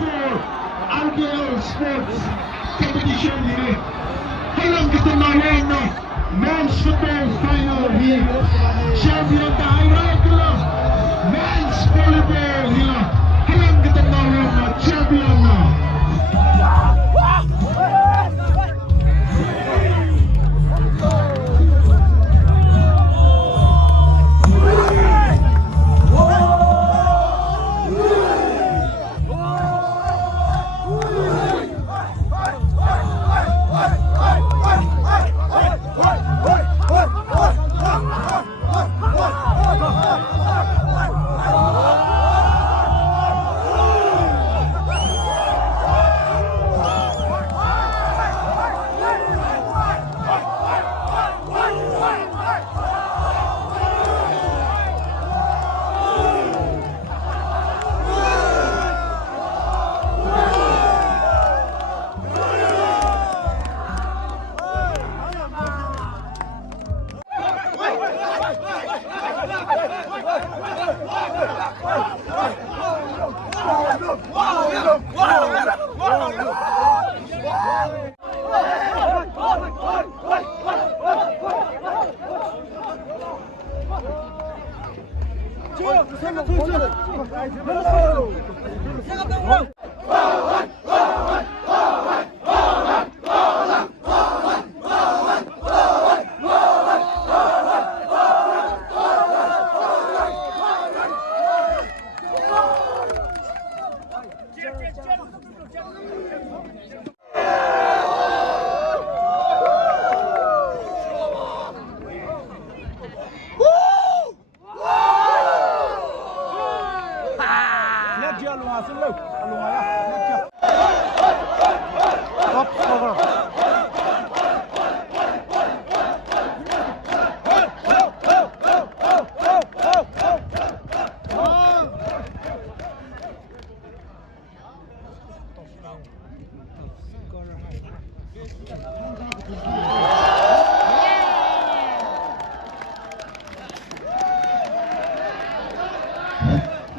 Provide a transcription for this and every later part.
for RKL Sports Competition ini. Halang Katamnao na men's football final hi champion tayo kala men's volleyball hila halang Katamnao na champion na.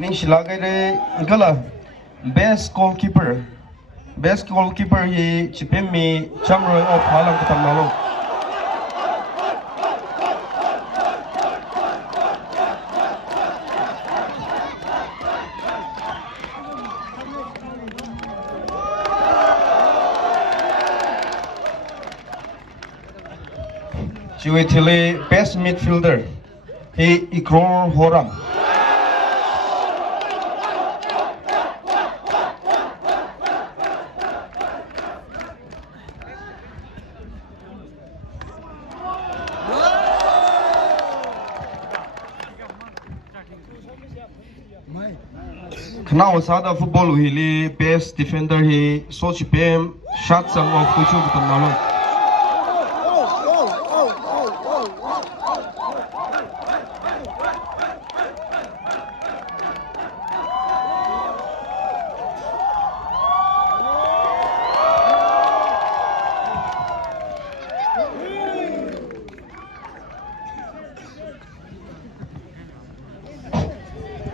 Ning silagai de gala best goalkeeper hi chipem mi chamroy of halang Katamnao. Chiwithili best midfielder hi Ikror Horam. Now sada football hili best defender hi so chipem shot sang of Kuirei Katamnao.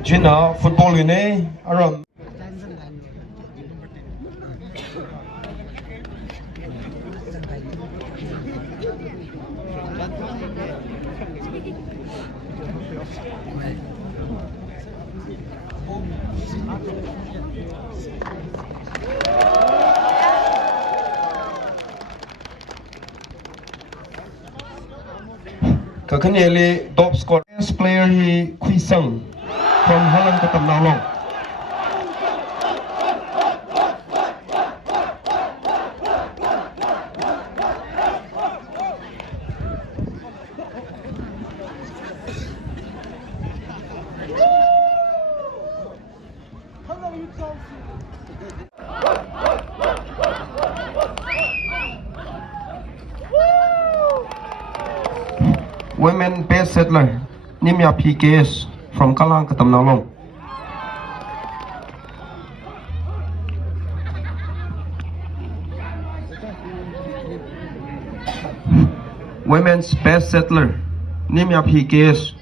Jina football ini aram kakanyeli top scorer player hi Kuirei from halang Katamnao. Women best settler Nimya PKS from Katamnao. Women's best settler Nimya PKS.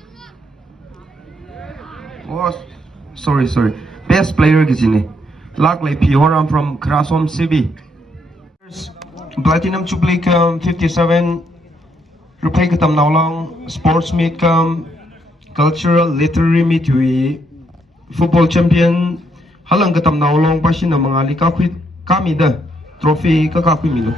Oh, sorry. Best player di sini. Raphei from Krasom CV. Platinum Jubilee 57 Raphei Katamnao long sports meet cultural literary meet football champion halang Katamnao long pasin na mga likakwit kami da trophy kakakwi milo.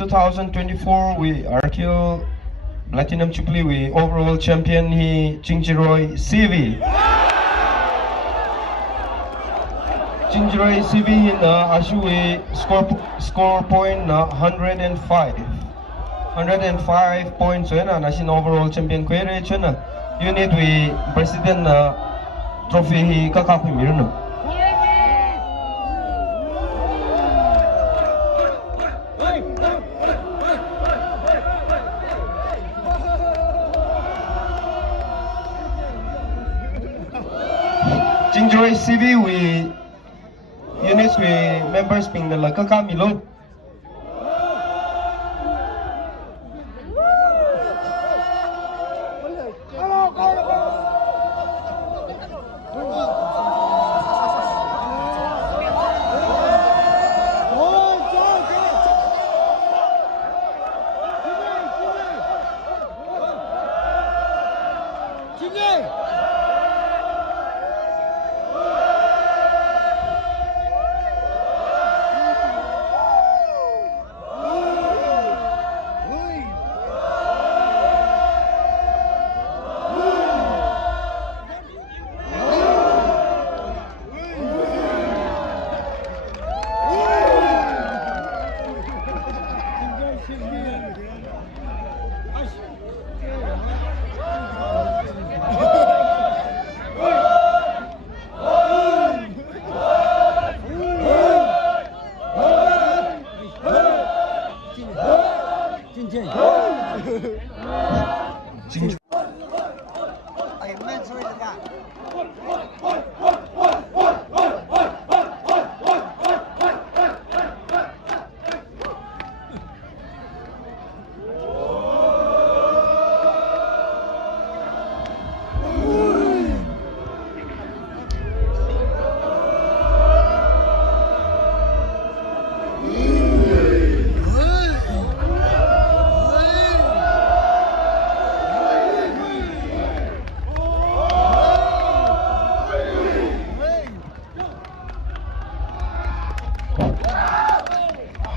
2024 we RKL Platinum Jubilee we overall champion Kuirei CV. Kuirei CV asu we score point 105 points so na nasin overall champion Kuirei chuna unit we president trophy kakakwi mirno. Kuirei CV we units we members ping na kakamilo.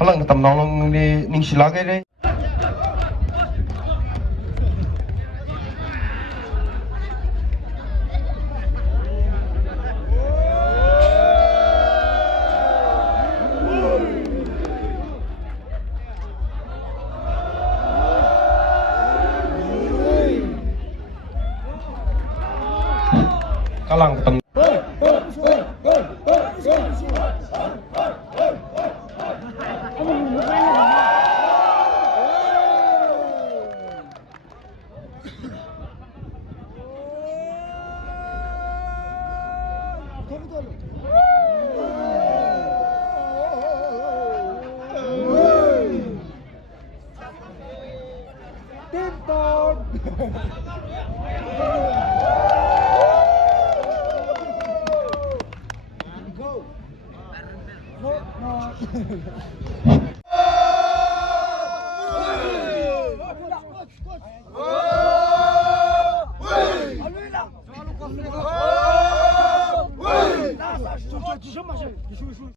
Halang Katamnao long ni ning silagay re. Kalang Katamnao